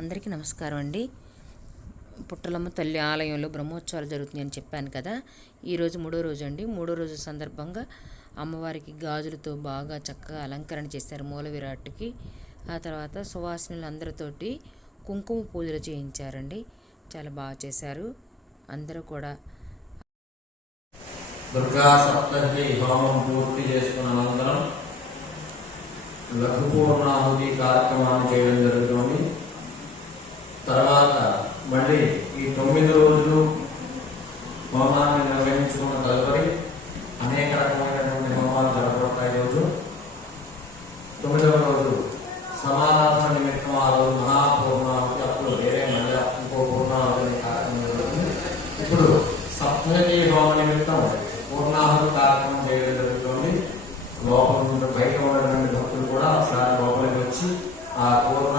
అందరికీ నమస్కారం అండి. పుట్టలమ్మ తల్లి ఆలయంలో బ్రహ్మోత్సవాలు జరుగుతున్నాయని చెప్పాను కదా. ఈరోజు మూడో రోజు అండి. మూడో రోజు సందర్భంగా అమ్మవారికి గాజులతో బాగా చక్కగా అలంకరణ చేశారు మూల విరాట్కి. ఆ తర్వాత సువాసినులు అందరితోటి కుంకుమ పూజలు చేయించారండి. చాలా బాగా చేశారు. అందరూ కూడా దుర్గా సప్తశి హోమం పూర్తి చేసుకున్న అనంతరం లఘు పూర్ణాహుతి కార్యక్రమాన్ని చేయడం జరుగుతుంది తర్వాత మళ్ళీ ఈ తొమ్మిది రోజులు హోమాన్ని నిర్వహించుకున్న తదుపరి అనేక రకమైనటువంటి హోమాలు జరగబడతాయి రోజు. తొమ్మిదవ రోజు సమారాధన నిమిత్తం ఆ రోజు మహాపూర్ణాహుతి అప్పుడు వేరే మళ్ళీ ఇంకో పూర్ణాహుతి కార్యక్రమం జరుగుతుంది. ఇప్పుడు సప్తశి హోమ నిమిత్తం పూర్ణాహుతి కార్యక్రమం చేయడం జరుగుతుంది. లోపల బయట ఉన్నటువంటి భక్తులు కూడా ఒకసారి లోపలికి వచ్చి ఆ పూర్ణ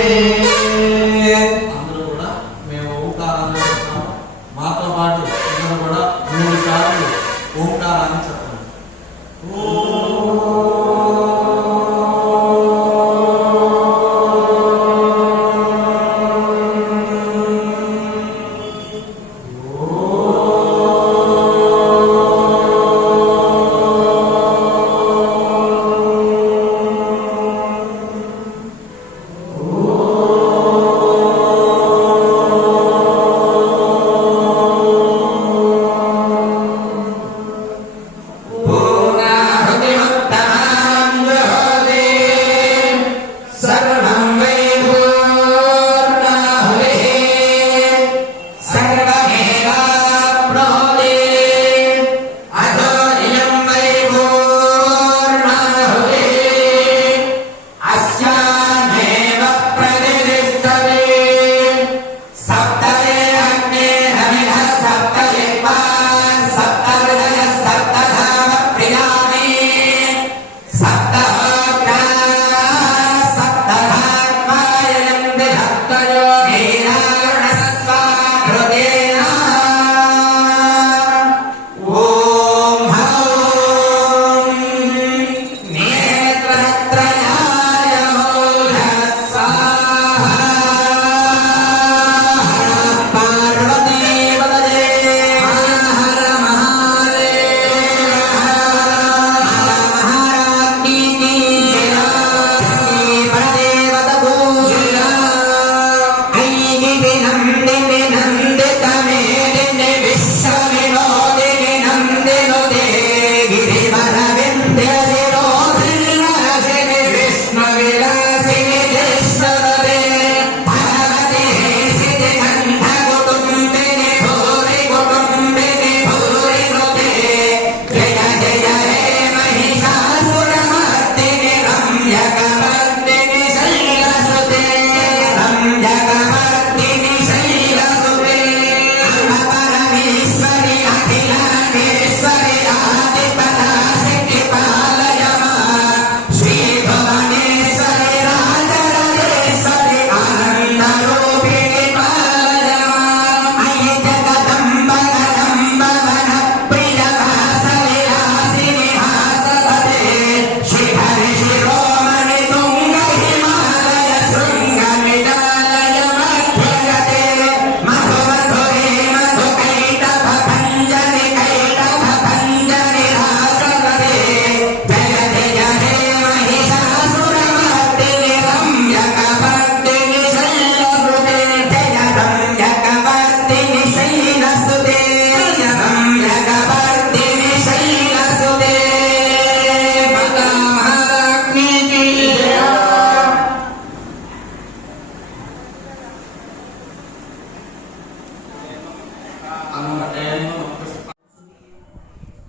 Amen.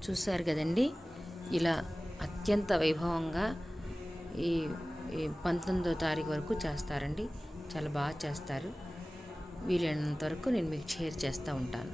చూశారు కదండి. ఇలా అత్యంత వైభవంగా ఈ ఈ పంతొమ్మిదో తారీఖు వరకు చేస్తారండి. చాలా బాగా చేస్తారు. వీలైనంత వరకు నేను మీకు షేర్ చేస్తూ ఉంటాను.